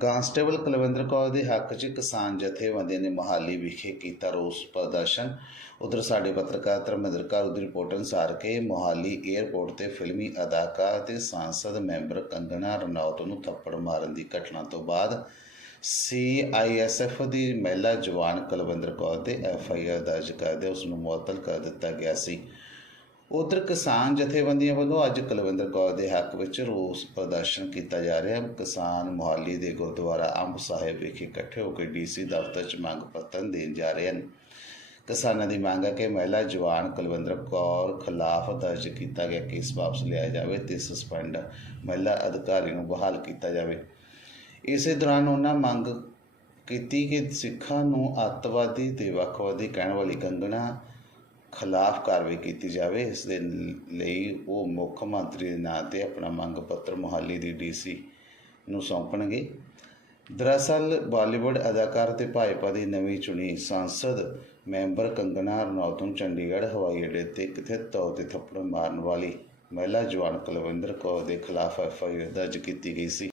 Constable Kulwinder Kaur ਦੇ ਹੱਕ 'ਚ ਕਿਸਾਨ ਜਥੇਬੰਦੀਆਂ ਨੇ ਮੋਹਾਲੀ ਵਿਖੇ ਕੀਤਾ ਰੋਸ ਪ੍ਰਦਰਸ਼ਨ। ਉਧਰ ਸਾਡੇ ਪੱਤਰਕਾਰ ਧਰਮਿੰਦਰ ਕੌਰ ਦੀ ਰਿਪੋਰਟ ਅਨੁਸਾਰ ਕਿ ਮੋਹਾਲੀ ਏਅਰਪੋਰਟ ਤੇ ਫਿਲਮੀ ਅਦਾਕਾਰ ਤੇ ਸਾਂਸਦ ਮੈਂਬਰ ਕੰਗਣਾ ਰਣੌਤ ਨੂੰ ਥੱਪੜ ਮਾਰਨ ਦੀ ਘਟਨਾ ਤੋਂ ਬਾਅਦ ਸੀਆਈਐਸਐਫ ਦੀ ਮਹਿਲਾ ਜਵਾਨ ਕੁਲਵਿੰਦਰ ਕੌਰ ਤੇ ਐਫਆਈਆਰ ਦਰਜ ਕਰਦੇ ਉਸ ਨੂੰ ਮੁਅੱਤਲ ਕਰ ਦਿੱਤਾ ਗਿਆ ਸੀ। ਉਧਰ ਕਿਸਾਨ ਜਥੇਬੰਦੀਆਂ ਵੱਲੋਂ ਅੱਜ ਕੁਲਵਿੰਦਰ ਕੌਰ ਦੇ ਹੱਕ ਵਿੱਚ ਰੋਸ ਪ੍ਰਦਰਸ਼ਨ ਕੀਤਾ ਜਾ ਰਿਹਾ। ਹੈ ਕਿਸਾਨ ਮੁਹਾਲੀ ਦੇ ਗੁਰਦੁਆਰਾ ਅੰਬ ਸਾਹਿਬ ਵਿਖੇ ਇਕੱਠੇ ਹੋ ਕੇ ਡੀਸੀ ਦਫ਼ਤਰ 'ਚ ਮੰਗ ਪੱਤਰ ਦੇਣ ਜਾ ਰਹੇ ਹਨ। ਕਿਸਾਨਾਂ ਦੀ ਮੰਗ ਹੈ ਕਿ ਮਹਿਲਾ ਜਵਾਨ ਕੁਲਵਿੰਦਰ ਕੌਰ ਖਿਲਾਫ ਦਰਜ ਕੀਤਾ ਗਿਆ ਕੇਸ ਵਾਪਸ ਲਿਆ ਜਾਵੇ ਤੇ ਸਸਪੈਂਡ ਮਹਿਲਾ ਅਧਿਕਾਰੀ ਨੂੰ ਬਹਾਲ ਕੀਤਾ ਜਾਵੇ। ਇਸੇ ਦੌਰਾਨ ਉਹਨਾਂ ਮੰਗ ਕੀਤੀ ਕਿ ਸਿੱਖਾਂ ਨੂੰ ਅੱਤਵਾਦੀ ਤੇ ਵੱਖਵਾਦੀ ਕਹਿਣ ਵਾਲੀ ਕੰਗਣਾ ਖਿਲਾਫ ਕਾਰਵਾਈ ਕੀਤੀ ਜਾਵੇ, ਇਸ ਦੇ ਲਈ ਉਹ ਮੁੱਖ ਮੰਤਰੀ ਦੇ ਨਾਂ ਤੇ ਆਪਣਾ ਮੰਗ ਪੱਤਰ ਮੁਹਾਲੀ ਦੀ ਡੀਸੀ ਨੂੰ ਸੌਂਪਣਗੇ। ਦਰਅਸਲ, ਬਾਲੀਵੁੱਡ ਅਦਾਕਾਰ ਤੇ ਭਾਜਪਾ ਦੀ ਨਵੀਂ ਚੁਣੀ ਸੰਸਦ ਮੈਂਬਰ ਕੰਗਨਾ ਰਣੌਤ ਨੂੰ ਚੰਡੀਗੜ੍ਹ ਹਵਾਈ ਅੱਡੇ ਤੇ ਕਥਿਤ ਤੌਰ ਤੇ ਥੱਪੜ ਮਾਰਨ ਵਾਲੀ ਮਹਿਲਾ ਜਵਾਨ ਕੁਲਵਿੰਦਰ ਕੌਰ ਦੇ ਖਿਲਾਫ ਐਫ ਆਈ ਆਰ ਦਰਜ ਕੀਤੀ ਗਈ ਸੀ।